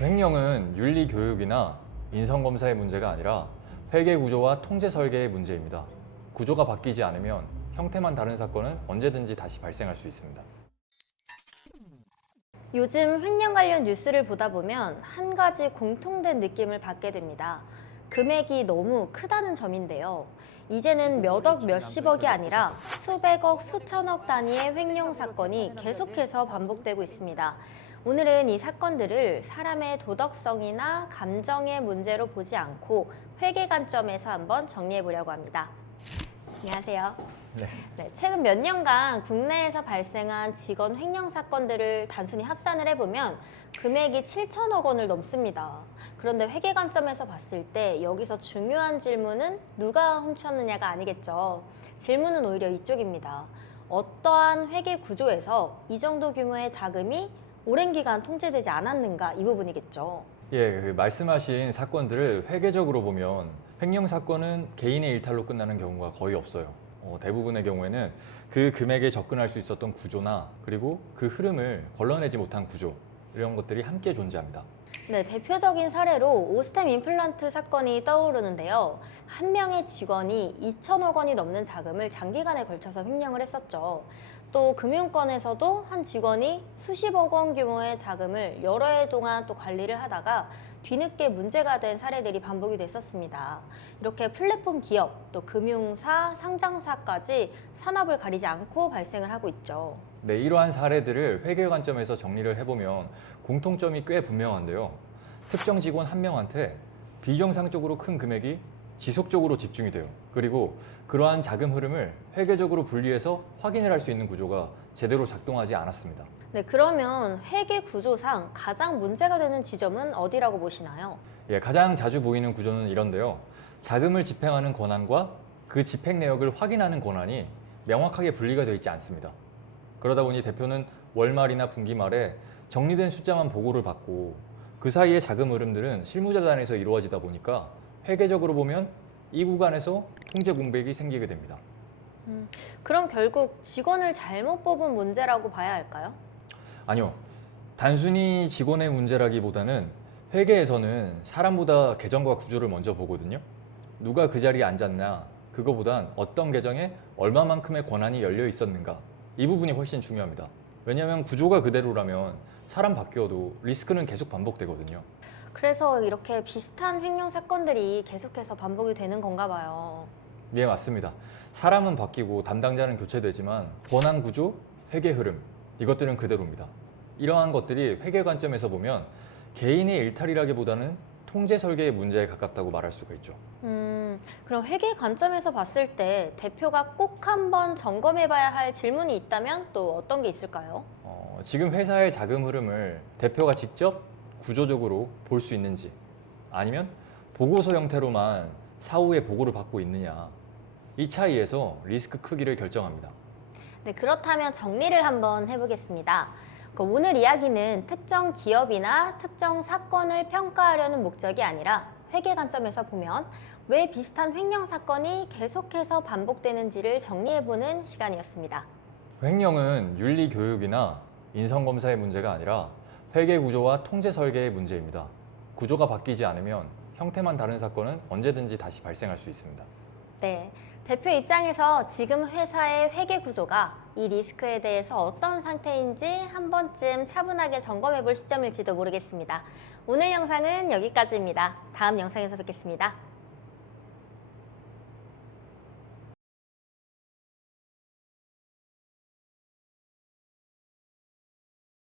횡령은 윤리교육이나 인성검사의 문제가 아니라 회계구조와 통제설계의 문제입니다. 구조가 바뀌지 않으면 형태만 다른 사건은 언제든지 다시 발생할 수 있습니다. 요즘 횡령 관련 뉴스를 보다 보면 한 가지 공통된 느낌을 받게 됩니다. 금액이 너무 크다는 점인데요. 이제는 몇 억, 몇십억이 아니라 수백억, 수천억 단위의 횡령 사건이 계속해서 반복되고 있습니다. 오늘은 이 사건들을 사람의 도덕성이나 감정의 문제로 보지 않고 회계 관점에서 한번 정리해 보려고 합니다. 안녕하세요. 네, 최근 몇 년간 국내에서 발생한 직원 횡령 사건들을 단순히 합산을 해보면 금액이 7천억 원을 넘습니다. 그런데 회계 관점에서 봤을 때 여기서 중요한 질문은 누가 훔쳤느냐가 아니겠죠. 질문은 오히려 이쪽입니다. 어떠한 회계 구조에서 이 정도 규모의 자금이 오랜 기간 통제되지 않았는가, 이 부분이겠죠. 말씀하신 사건들을 회계적으로 보면 횡령 사건은 개인의 일탈로 끝나는 경우가 거의 없어요. 대부분의 경우에는 그 금액에 접근할 수 있었던 구조나 그리고 그 흐름을 걸러내지 못한 구조, 이런 것들이 함께 존재합니다. 네, 대표적인 사례로 오스템 임플란트 사건이 떠오르는데요. 한 명의 직원이 2천억 원이 넘는 자금을 장기간에 걸쳐서 횡령을 했었죠. 또 금융권에서도 한 직원이 수십억 원 규모의 자금을 여러 해 동안 또 관리를 하다가 뒤늦게 문제가 된 사례들이 반복이 됐었습니다. 이렇게 플랫폼 기업, 또 금융사, 상장사까지 산업을 가리지 않고 발생을 하고 있죠. 네, 이러한 사례들을 회계 관점에서 정리를 해보면 공통점이 꽤 분명한데요. 특정 직원 한 명한테 비정상적으로 큰 금액이 지속적으로 집중이 돼요. 그리고 그러한 자금 흐름을 회계적으로 분리해서 확인을 할 수 있는 구조가 제대로 작동하지 않았습니다. 네, 그러면 회계 구조상 가장 문제가 되는 지점은 어디라고 보시나요? 가장 자주 보이는 구조는 이런데요. 자금을 집행하는 권한과 그 집행 내역을 확인하는 권한이 명확하게 분리가 되어 있지 않습니다. 그러다 보니 대표는 월말이나 분기말에 정리된 숫자만 보고를 받고 그 사이의 자금 흐름들은 실무자단에서 이루어지다 보니까 회계적으로 보면 이 구간에서 통제 공백이 생기게 됩니다. 그럼 결국 직원을 잘못 뽑은 문제라고 봐야 할까요? 아니요. 단순히 직원의 문제라기보다는 회계에서는 사람보다 계정과 구조를 먼저 보거든요. 누가 그 자리에 앉았나, 그거보단 어떤 계정에 얼마만큼의 권한이 열려 있었는가, 이 부분이 훨씬 중요합니다. 왜냐하면 구조가 그대로라면 사람 바뀌어도 리스크는 계속 반복되거든요. 그래서 이렇게 비슷한 횡령 사건들이 계속해서 반복이 되는 건가 봐요. 예, 맞습니다. 사람은 바뀌고 담당자는 교체되지만 권한 구조, 회계 흐름, 이것들은 그대로입니다. 이러한 것들이 회계 관점에서 보면 개인의 일탈이라기보다는 통제 설계의 문제에 가깝다고 말할 수가 있죠. 그럼 회계 관점에서 봤을 때 대표가 꼭 한번 점검해봐야 할 질문이 있다면 또 어떤 게 있을까요? 지금 회사의 자금 흐름을 대표가 직접 구조적으로 볼 수 있는지, 아니면 보고서 형태로만 사후에 보고를 받고 있느냐, 이 차이에서 리스크 크기를 결정합니다. 네, 그렇다면 정리를 한번 해보겠습니다. 오늘 이야기는 특정 기업이나 특정 사건을 평가하려는 목적이 아니라 회계 관점에서 보면 왜 비슷한 횡령 사건이 계속해서 반복되는지를 정리해보는 시간이었습니다. 횡령은 윤리교육이나 인성검사의 문제가 아니라 회계 구조와 통제 설계의 문제입니다. 구조가 바뀌지 않으면 형태만 다른 사건은 언제든지 다시 발생할 수 있습니다. 네, 대표 입장에서 지금 회사의 회계 구조가 이 리스크에 대해서 어떤 상태인지 한 번쯤 차분하게 점검해 볼 시점일지도 모르겠습니다. 오늘 영상은 여기까지입니다. 다음 영상에서 뵙겠습니다.